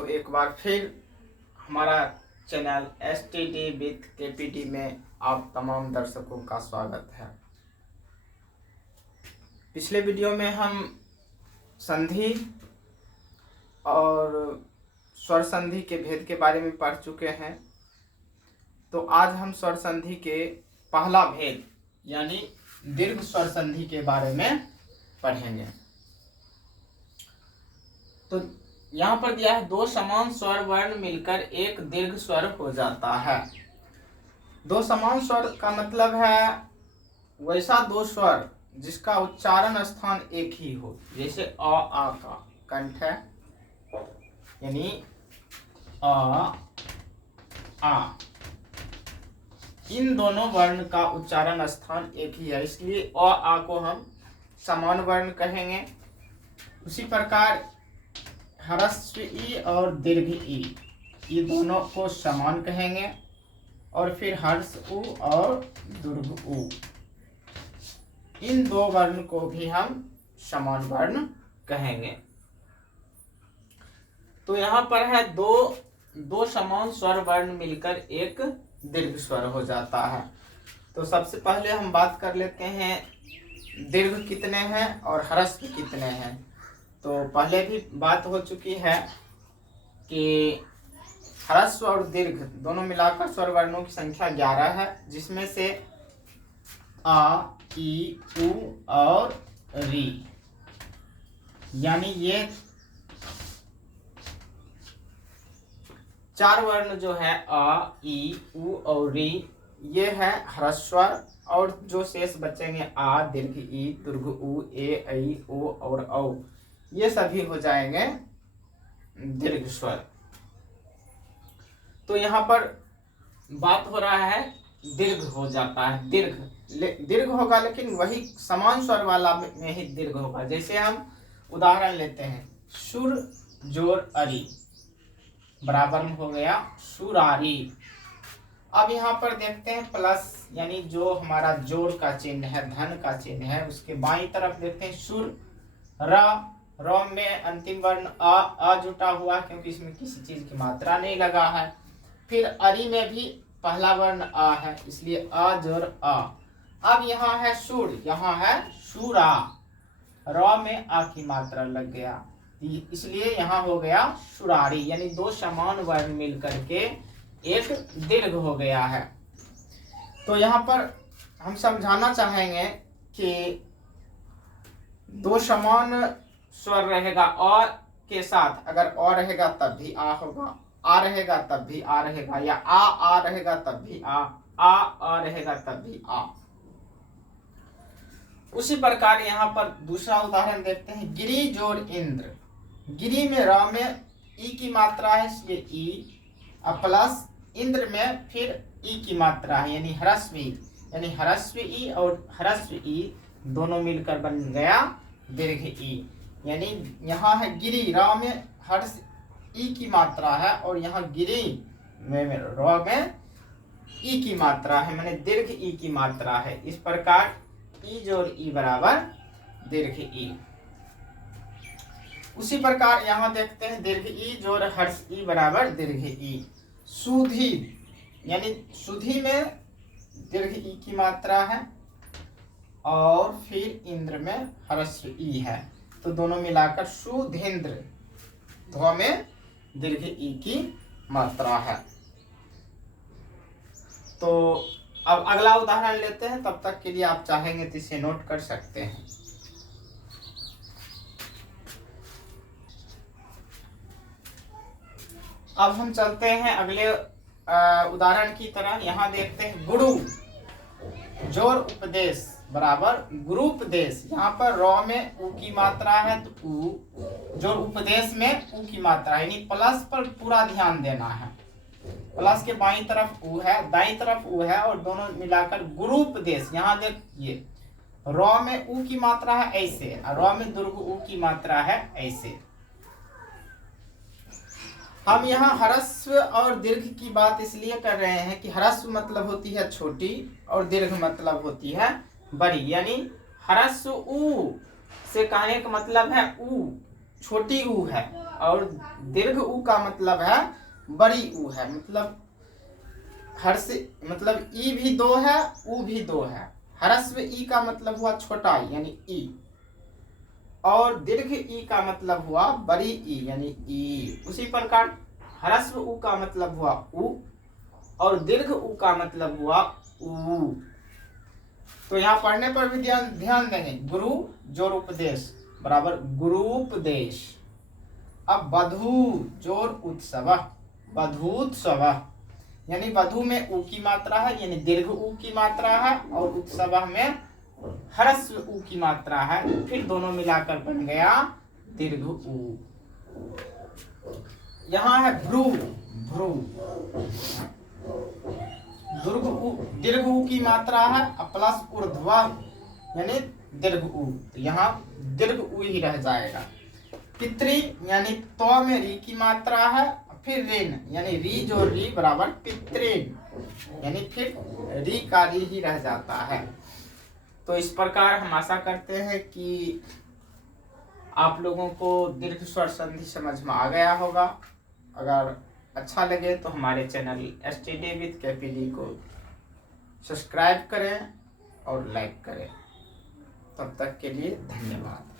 तो एक बार फिर हमारा चैनल STD विथ KPD में आप तमाम दर्शकों का स्वागत है। पिछले वीडियो में हम संधि और स्वर संधि के भेद के बारे में पढ़ चुके हैं। तो आज हम स्वर संधि के पहला भेद यानी दीर्घ स्वर संधि के बारे में पढ़ेंगे। तो यहाँ पर दिया है दो समान स्वर वर्ण मिलकर एक दीर्घ स्वर हो जाता है। दो समान स्वर का मतलब है वैसा दो स्वर जिसका उच्चारण स्थान एक ही हो, जैसे अ आ का कंठ है यानी अ आ, इन दोनों वर्ण का उच्चारण स्थान एक ही है, इसलिए अ आ को हम समान वर्ण कहेंगे। उसी प्रकार ह्रस्व ई और दीर्घ ई, ये दोनों को समान कहेंगे। और फिर हर्ष उ और दीर्घ उ, इन दो वर्ण को भी हम समान वर्ण कहेंगे। तो यहाँ पर है दो समान स्वर वर्ण मिलकर एक दीर्घ स्वर हो जाता है। तो सबसे पहले हम बात कर लेते हैं दीर्घ कितने हैं और ह्रस्व कितने हैं। तो पहले भी बात हो चुकी है कि ह्रस्व और दीर्घ दोनों मिलाकर स्वर वर्णों की संख्या 11 है, जिसमें से आ, ई, उ और री यानी ये चार वर्ण जो है आ, ई, उ और री, ये है ह्रस्व स्वर। और जो शेष बचेंगे आ, दीर्घ ई, दीर्घ उ, ए, ऐ, ओ और औ, ये सभी हो जाएंगे दीर्घ स्वर। तो यहाँ पर बात हो रहा है दीर्घ हो जाता है, दीर्घ होगा, लेकिन वही समान स्वर वाला में ही दीर्घ होगा। जैसे हम उदाहरण लेते हैं, सुर जोर अरी बराबर में हो गया सुरारी। अब यहाँ पर देखते हैं प्लस यानी जो हमारा जोर का चिन्ह है, धन का चिन्ह है, उसके बाईं तरफ देखते हैं सुर र में अंतिम वर्ण आ जुटा हुआ, क्योंकि इसमें किसी चीज की मात्रा नहीं लगा है। फिर अरी में भी पहला वर्ण आ है, इसलिए आ जोर आ। अब यहाँ है सुर, यहाँ है सुरा, र में आ की मात्रा लग गया, इसलिए यहाँ हो गया सुरारी। यानी दो समान वर्ण मिल करके एक दीर्घ हो गया है। तो यहाँ पर हम समझाना चाहेंगे कि दो समान स्वर रहेगा और के साथ, अगर और रहेगा तब भी आ होगा, आ रहेगा तब भी आ रहेगा, या आ रहेगा तब भी आ रहेगा तब भी आ। उसी प्रकार यहाँ पर दूसरा उदाहरण देखते हैं, गिरी जोर इंद्र। गिरी में र में ई की मात्रा है, इसलिए ई, प्लस इंद्र में फिर ई की मात्रा है यानी ह्रस्व ई, यानी ह्रस्व ई और ह्रस्व ई दोनों मिलकर बन गया दीर्घ ई। यानी यहाँ है गिरी, र में हर्ष ई की मात्रा है और यहाँ गिरी में र में ई की मात्रा है, माने दीर्घ ई की मात्रा है। इस प्रकार ई जोड़ ई बराबर दीर्घ ई। उसी प्रकार यहाँ देखते हैं दीर्घ ई जोड़ हर्ष ई बराबर दीर्घ ई। सुधी यानी सुधी में दीर्घ ई की मात्रा है और फिर इंद्र में ह्रस्व ई है, तो दोनों मिलाकर सुधेंद्र, ध्व में दीर्घ ई की मात्रा है। तो अब अगला उदाहरण लेते हैं, तब तक के लिए आप चाहेंगे तो इसे नोट कर सकते हैं। अब हम चलते हैं अगले उदाहरण की तरह। यहाँ देखते हैं गुरु जोर उपदेश बराबर गुरुपदेश। यहाँ पर र में उ की मात्रा है तो उ, जोर उपदेश में उ की मात्रा है, यानी प्लस पर पूरा ध्यान देना है। प्लस के बाईं तरफ उ है, दाईं तरफ उ है और दोनों मिलाकर गुरुपदेश। यहाँ देखिए र में उ की मात्रा है ऐसे और र में दीर्घ उ की मात्रा है ऐसे। हम यहाँ ह्रस्व और दीर्घ की बात इसलिए कर रहे हैं कि ह्रस्व मतलब होती है छोटी और दीर्घ मतलब होती है बड़ी। यानी ह्रस्व उ से कहने का मतलब है उ, छोटी ऊ है, और दीर्घ ऊ का मतलब है बड़ी ऊ है। मतलब मतलब ई भी दो है, ऊ भी दो है। ह्रस्व ई का मतलब हुआ छोटा ई यानी ई, और दीर्घ ई का मतलब हुआ बड़ी ई यानी ई। उसी प्रकार ह्रस्व ऊ का मतलब हुआ ऊ, और दीर्घ ऊ का मतलब हुआ ऊ। तो यहाँ पढ़ने पर भी ध्यान देंगे। गुरु जोर उपदेश बराबर गुरुपदेश। अब वधू जोर उत्सव, वधूत्सव, यानी वधु में ऊ की मात्रा है यानी दीर्घ ऊ की मात्रा है, और उत्सव में ह्रस्व ऊ की मात्रा है, फिर दोनों मिलाकर बन गया दीर्घ ऊ। यहाँ है भ्रू, भ्रू दीर्घ ऊ की मात्रा है, प्लस ऊर्ध्व यानी दीर्घ ऊ, तो यहाँ दीर्घ ऊ ही रह जाएगा। पितृ यानी तो में री की मात्रा है, फिर ऋण यानी री जो री बराबर पितृन, यानी फिर री का री ही रह जाता है। तो इस प्रकार हम आशा करते हैं कि आप लोगों को दीर्घ स्वर संधि समझ में आ गया होगा। अगर अच्छा लगे तो हमारे चैनल STD with KPD को सब्सक्राइब करें और लाइक करें। तब तक के लिए धन्यवाद।